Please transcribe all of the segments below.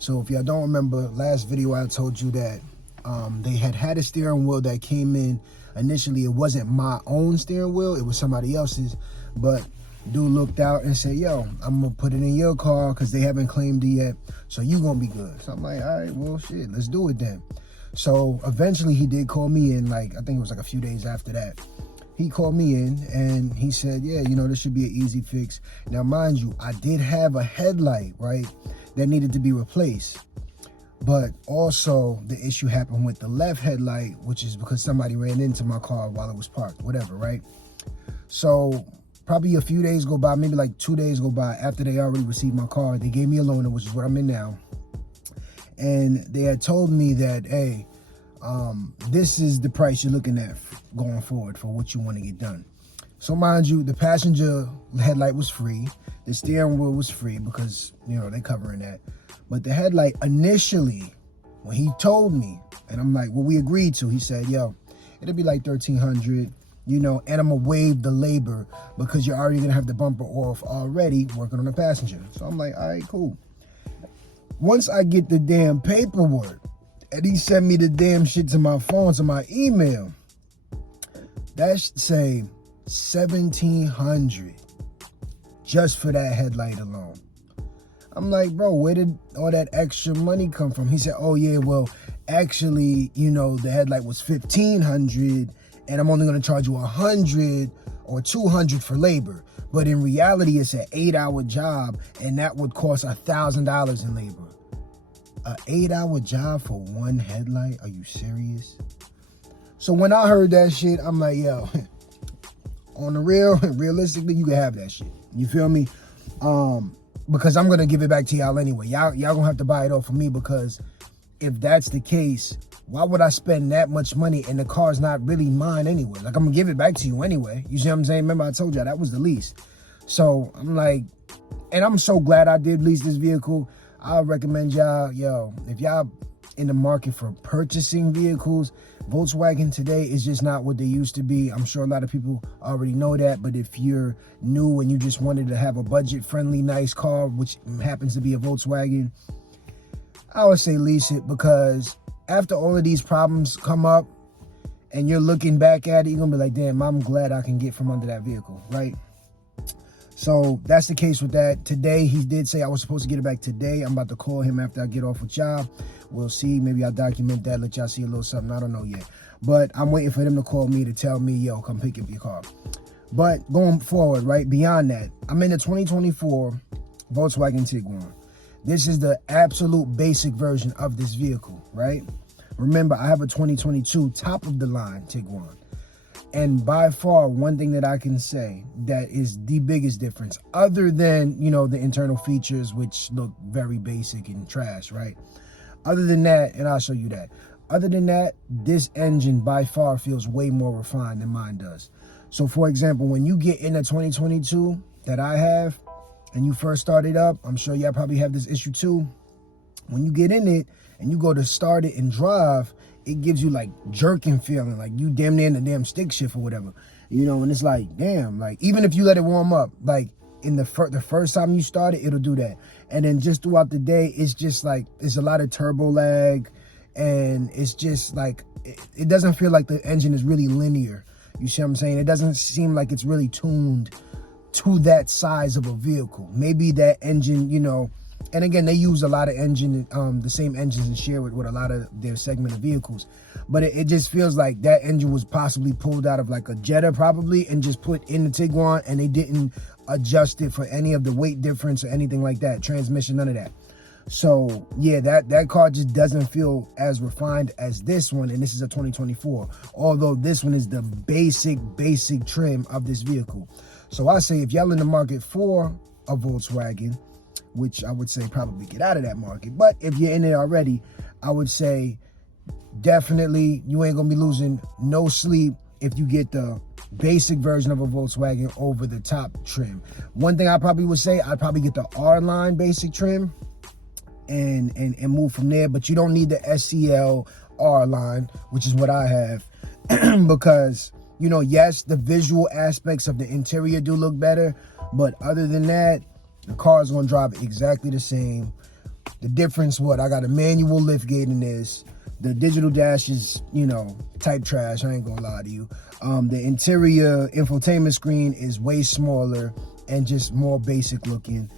So if y'all don't remember, last video I told you that they had a steering wheel that came in. Initially, it wasn't my own steering wheel, it was somebody else's, but dude looked out and said, yo, I'm gonna put it in your car because they haven't claimed it yet, so you gonna be good. So I'm like, all right, well, shit, let's do it then. So eventually he did call me in, like, I think it was like a few days after that. He called me in and he said, yeah, you know, this should be an easy fix. Now, mind you, I did have a headlight, right, that needed to be replaced. But also the issue happened with the left headlight, which is because somebody ran into my car while it was parked, whatever, right? So probably a few days go by, maybe like 2 days go by after they already received my car. They gave me a loaner, which is what I'm in now. And they had told me that, hey, this is the price you're looking at going forward for what you want to get done. So mind you, the passenger headlight was free. The steering wheel was free because, you know, they're covering that. But the headlight initially, when he told me, and I'm like, well, we agreed to, he said, yo, it'll be like $1,300, you know, and I'm gonna waive the labor because you're already gonna have the bumper off already working on the passenger. So I'm like, all right, cool. Once I get the damn paperwork and he sent me the damn shit to my phone, to my email, that should say $1,700 just for that headlight alone. I'm like, bro, where did all that extra money come from? He said, oh yeah, well, actually, you know, the headlight was $1,500 and I'm only gonna charge you $100 or $200 for labor. But in reality, it's an 8-hour job and that would cost $1,000 in labor. An 8-hour job for one headlight? Are you serious? So when I heard that shit, I'm like, yo, on the real, realistically, you can have that shit. You feel me? Because I'm gonna give it back to y'all anyway. Y'all gonna have to buy it off of me, because if that's the case, why would I spend that much money and the car's not really mine anyway? Like, I'm gonna give it back to you anyway. You see what I'm saying? Remember I told y'all that was the lease. So I'm like, and I'm so glad I did lease this vehicle. I recommend y'all, yo, if y'all in the market for purchasing vehicles, Volkswagen today is just not what they used to be. I'm sure a lot of people already know that, but if you're new and you just wanted to have a budget-friendly, nice car, which happens to be a Volkswagen, I would say lease it, because after all of these problems come up and you're looking back at it, you're gonna be like, damn, I'm glad I can get from under that vehicle, right? So that's the case with that. Today, he did say I was supposed to get it back today. I'm about to call him after I get off with y'all. We'll see. Maybe I'll document that, let y'all see a little something. I don't know yet. But I'm waiting for them to call me to tell me, yo, come pick up your car. But going forward, right, beyond that, I'm in the 2024 Volkswagen Tiguan. This is the absolute basic version of this vehicle, right? Remember, I have a 2022 top-of-the-line Tiguan. And by far, one thing that I can say that is the biggest difference, other than, you know, the internal features, which look very basic and trash, right? Other than that, and I'll show you that. Other than that, this engine by far feels way more refined than mine does. So for example, when you get in a 2022 that I have, and you first start it up, I'm sure y'all probably have this issue too. When you get in it and you go to start it and drive, it gives you like jerking feeling, like you damn near in the damn stick shift or whatever, you know. And it's like, damn, like even if you let it warm up, like in the first time you start it, it'll do that. And then just throughout the day, it's just like, it's a lot of turbo lag, and it's just like, it doesn't feel like the engine is really linear. You see what I'm saying? It doesn't seem like it's really tuned to that size of a vehicle. Maybe that engine, you know, and again, they use a lot of the same engines and share with a lot of their segment of vehicles. But it just feels like that engine was possibly pulled out of like a Jetta probably and just put in the Tiguan, and they didn't adjust it for any of the weight difference or anything like that. Transmission, none of that. So yeah, that car just doesn't feel as refined as this one, and this is a 2024. Although this one is the basic trim of this vehicle. So I say if y'all in the market for a Volkswagen, which I would say probably get out of that market, but if you're in it already, I would say definitely you ain't gonna be losing no sleep if you get the basic version of a Volkswagen over the top trim. One thing I probably would say, I'd probably get the R-Line basic trim and move from there, but you don't need the SEL R-Line, which is what I have, because, you know, yes, the visual aspects of the interior do look better, but other than that, the car is going to drive exactly the same The difference, what? I got a manual lift gate in this. The digital dash is, you know, type trash. I ain't gonna lie to you. The interior infotainment screen is way smaller and just more basic looking.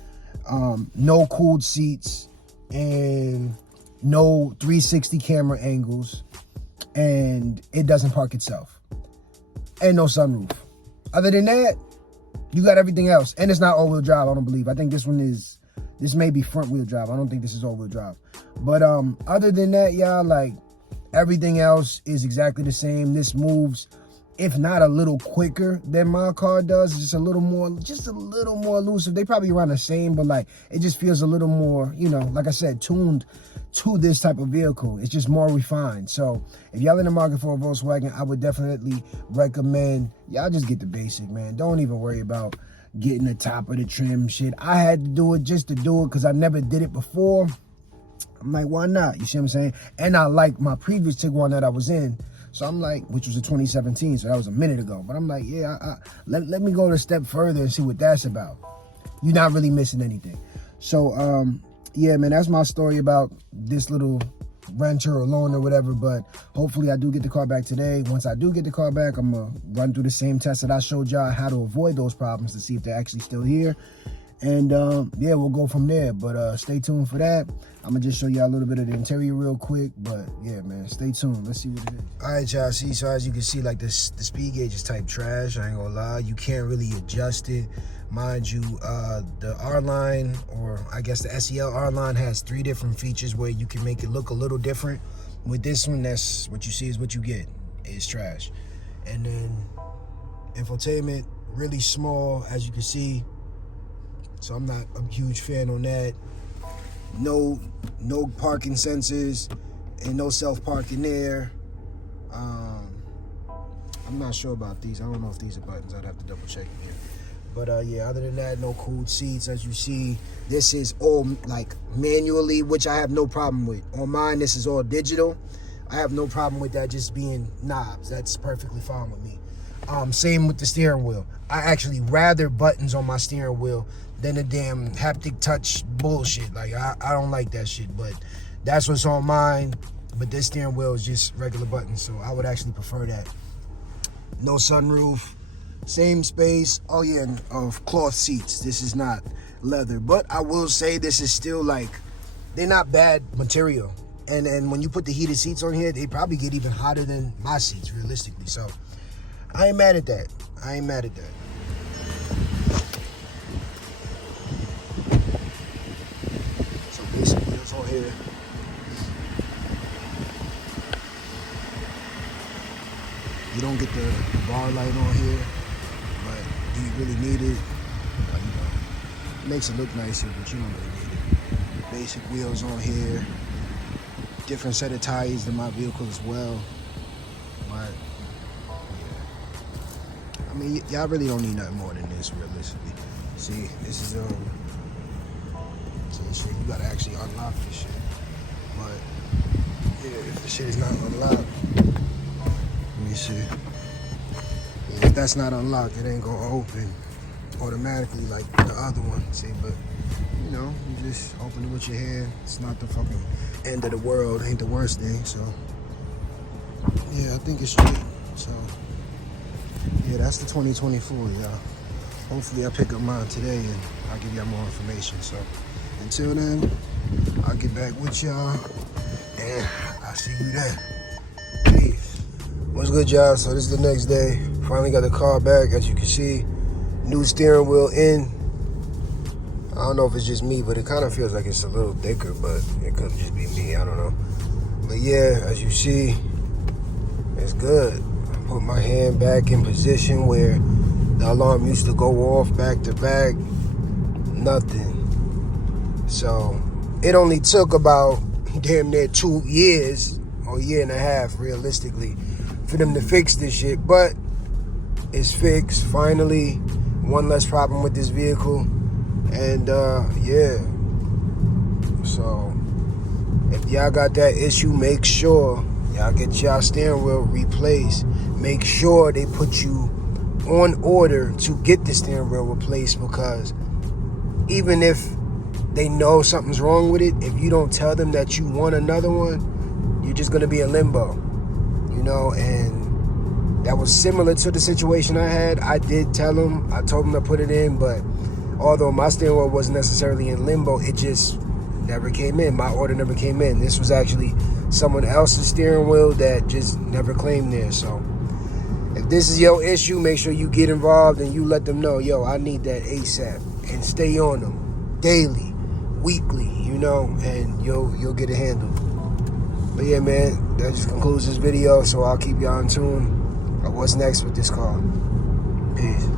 No cooled seats and no 360 camera angles. And it doesn't park itself. And no sunroof. Other than that, you got everything else. And it's not all-wheel drive, I don't believe. I think this may be front-wheel drive. I don't think this is all-wheel drive. But other than that, y'all, like, everything else is exactly the same. This moves, if not a little quicker than my car does, just a little more elusive. They probably around the same, but like, it just feels a little more, you know, like I said, tuned to this type of vehicle. It's just more refined. So if y'all in the market for a Volkswagen, I would definitely recommend y'all just get the basic, man. Don't even worry about getting the top of the trim shit. I had to do it just to do it because I never did it before. I'm like, why not? You see what I'm saying? And I like my previous Tiguan that I was in. So I'm like, which was a 2017, so that was a minute ago. But I'm like, yeah, let me go a step further and see what that's about. You're not really missing anything. So, yeah, man, that's my story about this little renter or loan or whatever. But hopefully I do get the car back today. Once I do get the car back, I'm going to run through the same test that I showed y'all how to avoid those problems to see if they're actually still here. And yeah, we'll go from there. But stay tuned for that. I'm going to just show y'all a little bit of the interior real quick. But yeah, man, stay tuned. Let's see what it is. All right, y'all, see, so as you can see, like the speed gauge is type trash. I ain't going to lie. You can't really adjust it. Mind you, the R-Line, or I guess the SEL R-Line, has 3 different features where you can make it look a little different. With this one, that's what you see is what you get. It's trash. And then infotainment, really small, as you can see. So I'm not a huge fan on that. No parking sensors and no self-parking there. I'm not sure about these. I don't know if these are buttons. I'd have to double check here. But yeah, other than that, no cooled seats. As you see, this is all like manually, which I have no problem with. On mine, this is all digital. I have no problem with that just being knobs. That's perfectly fine with me. Same with the steering wheel. I actually rather buttons on my steering wheel than the damn haptic touch bullshit. Like, I don't like that shit, but that's what's on mine. But this steering wheel is just regular buttons, so I would actually prefer that. No sunroof. Same space. Oh yeah, of cloth seats. This is not leather, but I will say this is still like, they're not bad material. And when you put the heated seats on here, they probably get even hotter than my seats, realistically. So I ain't mad at that. I ain't mad at that. So basically, it's on here. You don't get the bar light on here. Do you really need it? You know, it makes it look nicer, but you don't really need it. Basic wheels on here. Different set of tires than my vehicle as well. But yeah, I mean, y'all really don't need nothing more than this, realistically. See, this is see, you gotta actually unlock this shit. But yeah, if the shit is not unlocked, let me see. If that's not unlocked, it ain't gonna open automatically like the other one. See, but you know, you just open it with your hand. It's not the fucking end of the world. Ain't the worst thing. So yeah, I think it's straight. So yeah, that's the 2024, y'all. Hopefully I pick up mine today and I'll give y'all more information. So until then, I'll get back with y'all and I'll see you then. Peace. What's good, y'all? So this is the next day. Finally got the car back, as you can see. New steering wheel in. I don't know if it's just me, but it kind of feels like it's a little thicker, but it could just be me, I don't know. But yeah, as you see, it's good. I put my hand back in position where the alarm used to go off back to back. Nothing. So it only took about damn near 2 years, or a year and a half, realistically, for them to fix this shit, but it's fixed finally. One less problem with this vehicle. And yeah, so if y'all got that issue, make sure y'all get y'all steering wheel replaced. Make sure they put you on order to get the steering wheel replaced, because even if they know something's wrong with it. If you don't tell them that you want another one, you're just going to be in limbo, you know. And that was similar to the situation I had. I did tell them, I told them to put it in, but although my steering wheel wasn't necessarily in limbo, it just never came in. My order never came in. This was actually someone else's steering wheel that just never claimed there. So if this is your issue, make sure you get involved and you let them know, yo, I need that ASAP, and stay on them daily, weekly, you know, and you'll get it handled. But yeah, man, that just concludes this video, so I'll keep y'all in tune of what's next with this car. Peace.